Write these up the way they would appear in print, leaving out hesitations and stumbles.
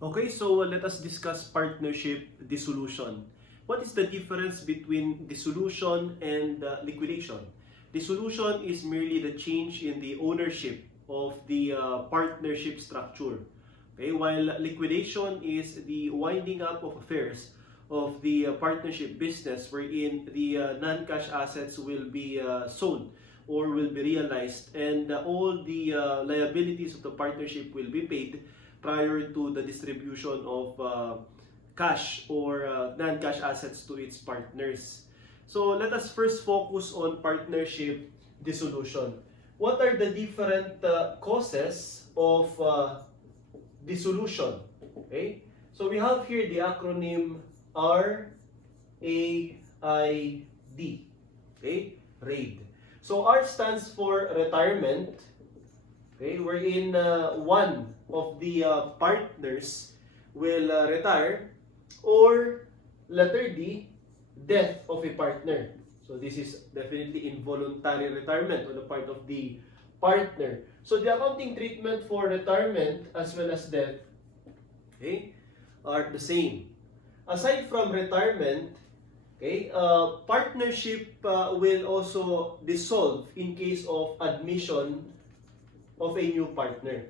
Okay, so let us discuss partnership dissolution. What is the difference between dissolution and liquidation? Dissolution is merely the change in the ownership of the partnership structure. Okay, while liquidation is the winding up of affairs of the partnership business wherein the non-cash assets will be sold or will be realized and all the liabilities of the partnership will be paid prior to the distribution of cash or non-cash assets to its partners. So let us first focus on partnership dissolution. What are the different causes of dissolution? Okay, so we have here the acronym RAID. Okay, RAID. So R stands for retirement. Okay, wherein one of the partners will retire, or letter D, death of a partner. So this is definitely involuntary retirement on the part of the partner. So the accounting treatment for retirement as well as death, okay, are the same. Aside from retirement, okay, partnership will also dissolve in case of admission of a new partner.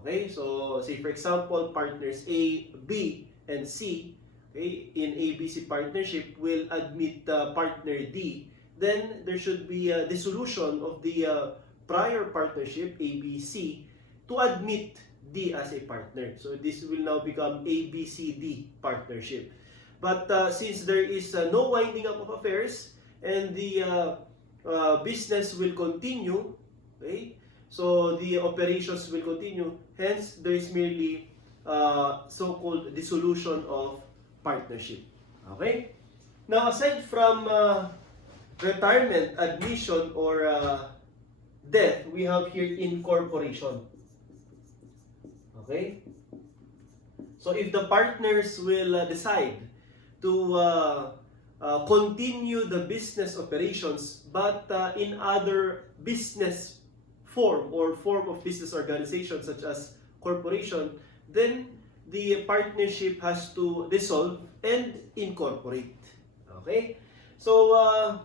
Okay, so say for example, partners A, B, and C, okay, in ABC partnership will admit partner D, then there should be a dissolution of the prior partnership ABC to admit D as a partner. So this will now become ABCD partnership. But since there is no winding up of affairs and the business will continue, okay, so the operations will continue. Hence, there is merely so-called dissolution of partnership. Okay? Now, aside from retirement, admission, or death, we have here incorporation. Okay? So, if the partners will decide to continue the business operations, but in other business form or form of business organization such as corporation, then the partnership has to dissolve and incorporate. Okay? So,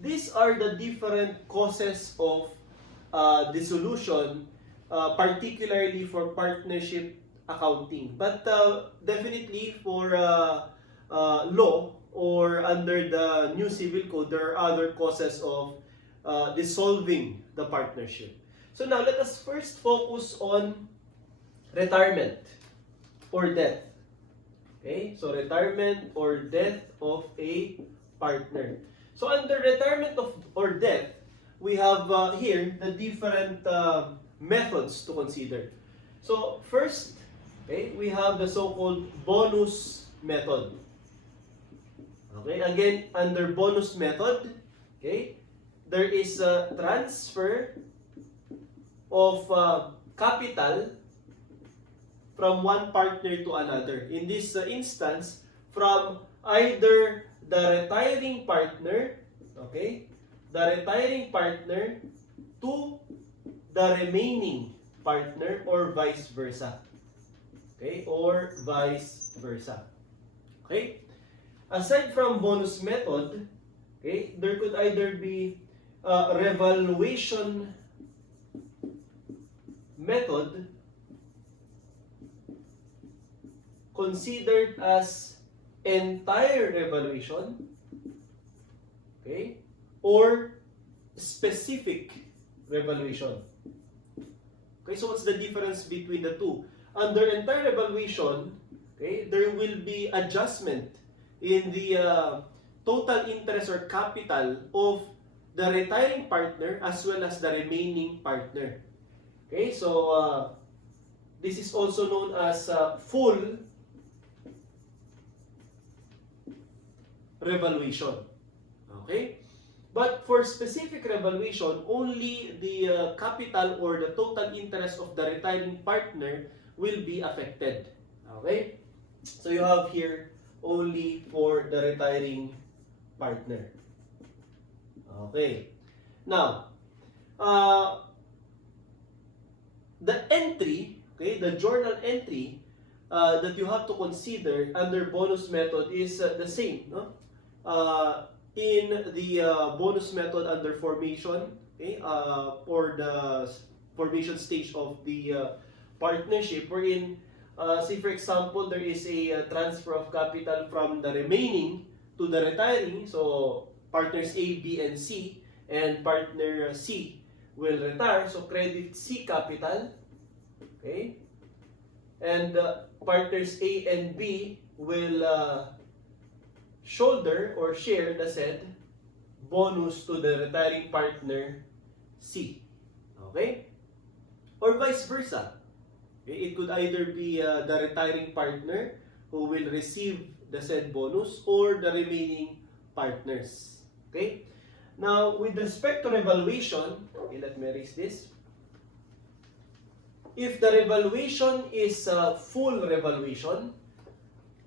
these are the different causes of dissolution, particularly for partnership accounting. But definitely for law or under the new civil code, there are other causes of dissolving the partnership. So now let us first focus on retirement or death. Okay? So retirement or death of a partner. So under retirement of or death, we have here the different methods to consider. So first, okay, we have the so-called bonus method. Okay, again, under bonus method, okay, there is a transfer of capital from one partner to another. In this instance, from either the retiring partner, okay, the retiring partner to the remaining partner, or vice versa. Okay, or vice versa. Okay? Aside from bonus method, okay, there could either be revaluation method considered as entire revaluation, okay, or specific revaluation. Okay, so what's the difference between the two? Under entire revaluation, okay, there will be adjustment in the total interest or capital of the retiring partner as well as the remaining partner. Okay, so this is also known as full revaluation. Okay? But for specific revaluation, only the capital or the total interest of the retiring partner will be affected. Okay? So you have here only for the retiring partner. Okay. Now, the entry, okay, the journal entry that you have to consider under bonus method is the same, no? In the bonus method under formation, okay, or the formation stage of the partnership, wherein, say for example, there is a transfer of capital from the remaining to the retiring. So partners A, B, and C, and partner C will retire. So credit C capital, okay, and partners A and B will shoulder or share the said bonus to the retiring partner C. Okay? Or vice versa. Okay? It could either be the retiring partner who will receive the said bonus or the remaining partners. Okay? Now, with respect to revaluation, okay, let me erase this. If the revaluation is full revaluation,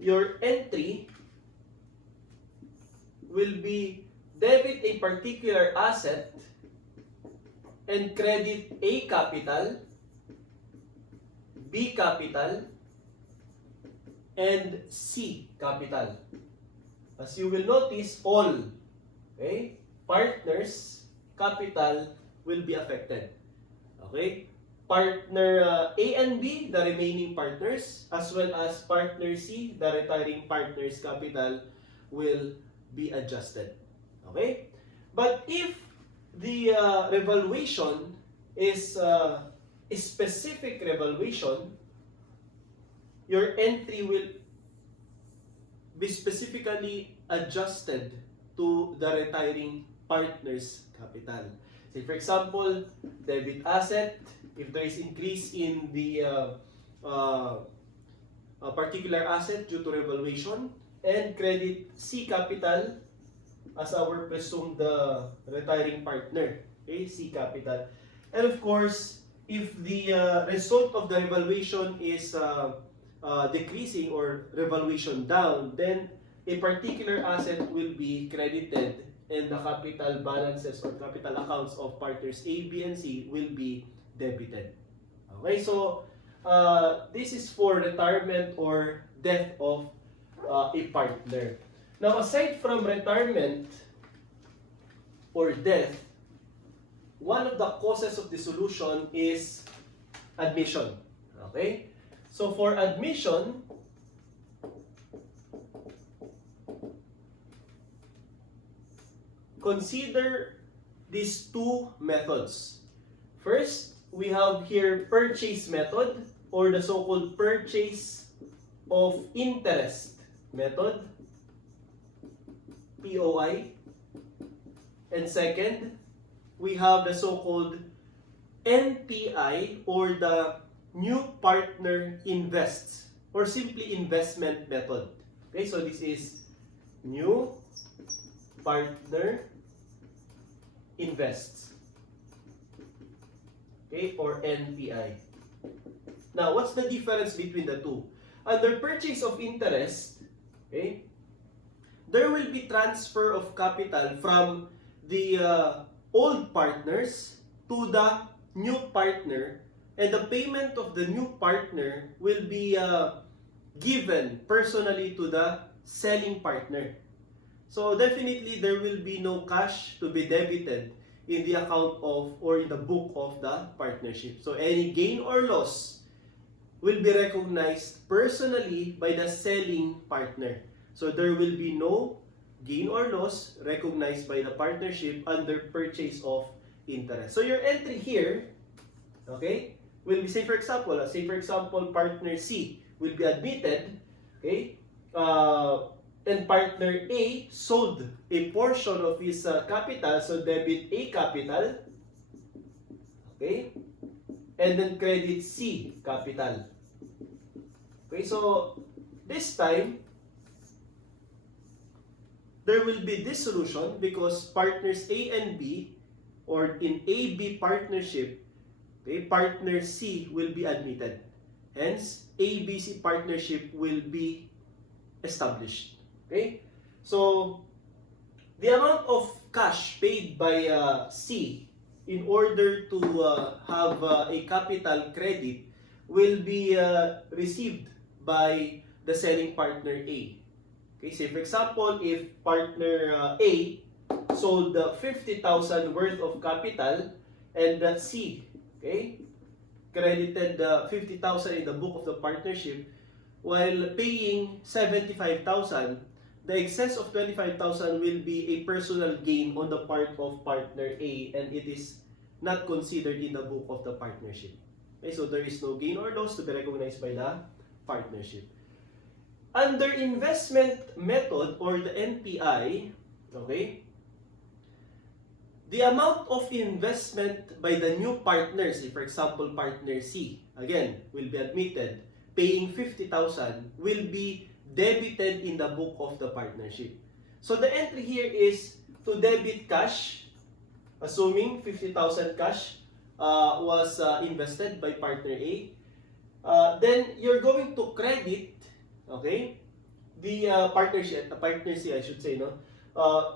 your entry will be debit a particular asset and credit A capital, B capital, and C capital. As you will notice, all, okay, partners capital will be affected. Okay? Partner A and B, the remaining partners, as well as partner C, the retiring partners capital, will be adjusted. Okay? But if the revaluation is a specific revaluation, your entry will be specifically adjusted to the retiring partner's capital. Say for example, debit asset, if there is increase in the a particular asset due to revaluation, and credit C capital as our presumed retiring partner, okay, C capital. And of course, if the result of the revaluation is decreasing or revaluation down, then a particular asset will be credited and the capital balances or capital accounts of partners A, B, and C will be debited. Okay, so this is for retirement or death of a partner. Now, aside from retirement or death, one of the causes of dissolution is admission. Okay? So for admission, consider these two methods. First, we have here purchase method or the so-called purchase of interest method, POI. And second, we have the so-called NPI or the new partner invests or simply investment method. Okay, so this is new partner invests. Okay, or NPI. Now, what's the difference between the two? Under purchase of interest, okay, there will be transfer of capital from the old partners to the new partner, and the payment of the new partner will be given personally to the selling partner. So definitely there will be no cash to be debited in the account of or in the book of the partnership. So any gain or loss will be recognized personally by the selling partner. So there will be no gain or loss recognized by the partnership under purchase of interest. So your entry here, okay, will be, say for example, partner C will be admitted, okay, and partner A sold a portion of his capital, so debit A capital, okay, and then credit C capital. Okay, so this time, there will be dissolution because partners A and B, or in AB partnership, okay, partner C will be admitted. Hence, ABC partnership will be established. Okay? So, the amount of cash paid by C in order to have a capital credit will be received by the selling partner A. Okay, say for example, if partner A sold 50,000 worth of capital and that C, okay, credited 50,000 in the book of the partnership while paying 75,000, the excess of 25,000 will be a personal gain on the part of partner A and it is not considered in the book of the partnership. Okay, so there is no gain or loss to be recognized by the partnership. Under investment method or the NPI, okay, the amount of investment by the new partners, for example, partner C, again, will be admitted, paying 50,000, will be debited in the book of the partnership. So the entry here is to debit cash, assuming 50,000 cash was invested by partner A. Then you're going to credit, okay, the partner C, I should say, no?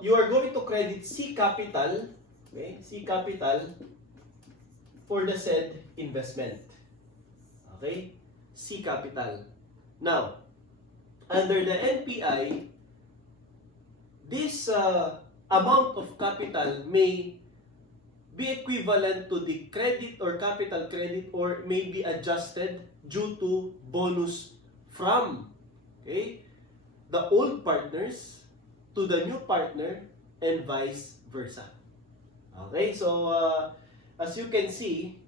You are going to credit C capital, okay, C capital for the said investment. Okay, C capital. Now, under the NPI, this amount of capital may be equivalent to the credit or capital credit or may be adjusted due to bonus from, okay, the old partners to the new partner and vice versa. Okay, so as you can see,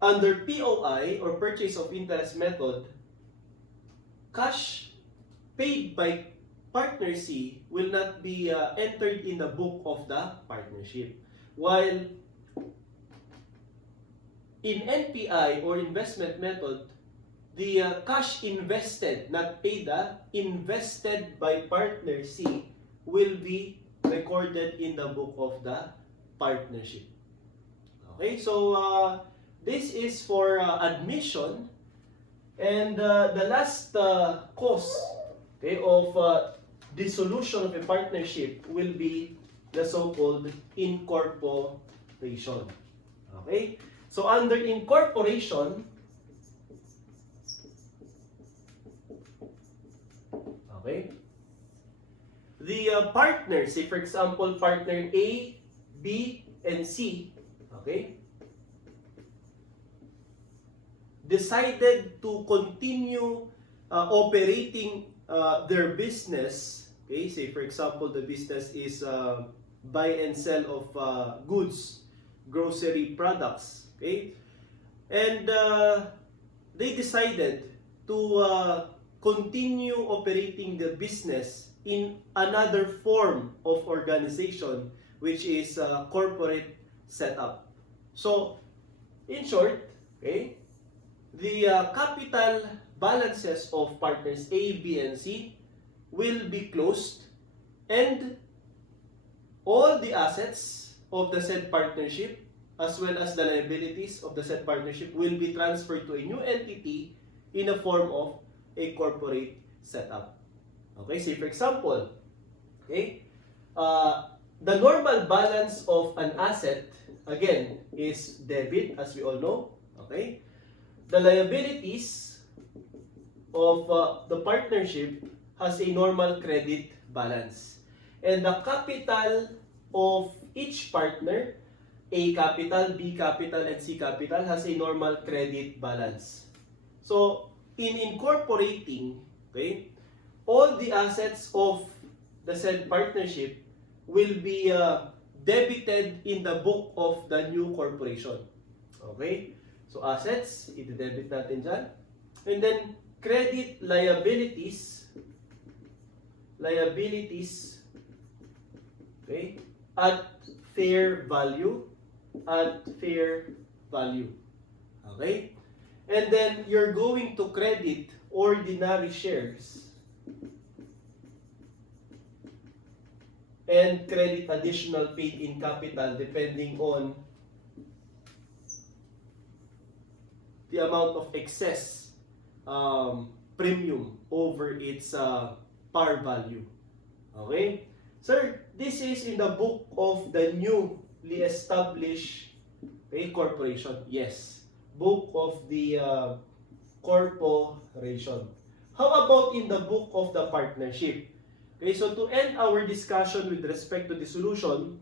under POI or purchase of interest method, cash paid by partner C will not be entered in the book of the partnership. While in NPI or investment method, the cash invested, not paid, invested by partner C will be recorded in the book of the partnership. Okay, so this is for admission. And the last cause, okay, of dissolution of a partnership will be the so-called incorporation. Okay, so under incorporation, okay, the partners, say for example, partner A, B, and C, okay, decided to continue operating their business. Okay, say for example, the business is buy and sell of goods, grocery products. Okay, and they decided to continue operating the business in another form of organization, which is corporate setup. So, in short, okay, the capital balances of partners A, B, and C will be closed and all the assets of the said partnership as well as the liabilities of the said partnership will be transferred to a new entity in the form of a corporate setup. Okay, say for example, okay, the normal balance of an asset, again, is debit, as we all know. Okay, the liabilities of the partnership has a normal credit balance. And the capital of each partner, A capital, B capital, and C capital, has a normal credit balance. So, in incorporating, okay, all the assets of the said partnership will be debited in the book of the new corporation. Okay? So, assets, i-debit natin dyan. And then, credit liabilities, okay, at fair value, okay? And then, you're going to credit ordinary shares and credit additional paid in capital depending on the amount of excess premium over its par value. Okay? Sir, this is in the book of the newly established corporation. Yes. Book of the corporation. How about in the book of the partnership? Okay, so to end our discussion with respect to dissolution,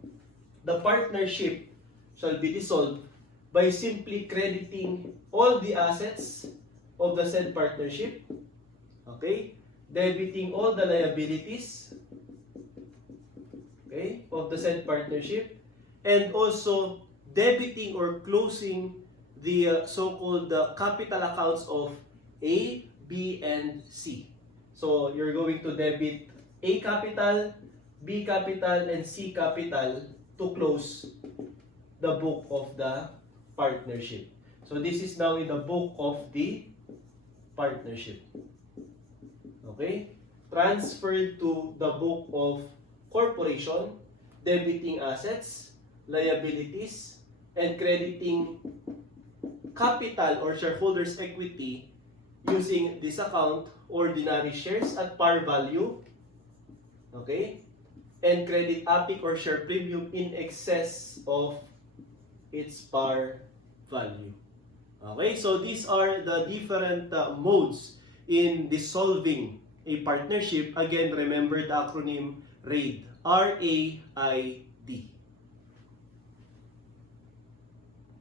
the partnership shall be dissolved by simply crediting all the assets of the said partnership, okay, debiting all the liabilities, okay, of the said partnership, and also debiting or closing the so-called capital accounts of A, B, and C. So you're going to debit A capital, B capital, and C capital to close the book of the partnership. So this is now in the book of the partnership. Okay? Transferred to the book of corporation, debiting assets, liabilities, and crediting capital or shareholders' equity using this account, ordinary shares at par value, okay, and credit APIC or share premium in excess of its par value. Okay, so these are the different modes in dissolving a partnership. Again, remember the acronym RAID, R-A-I-D.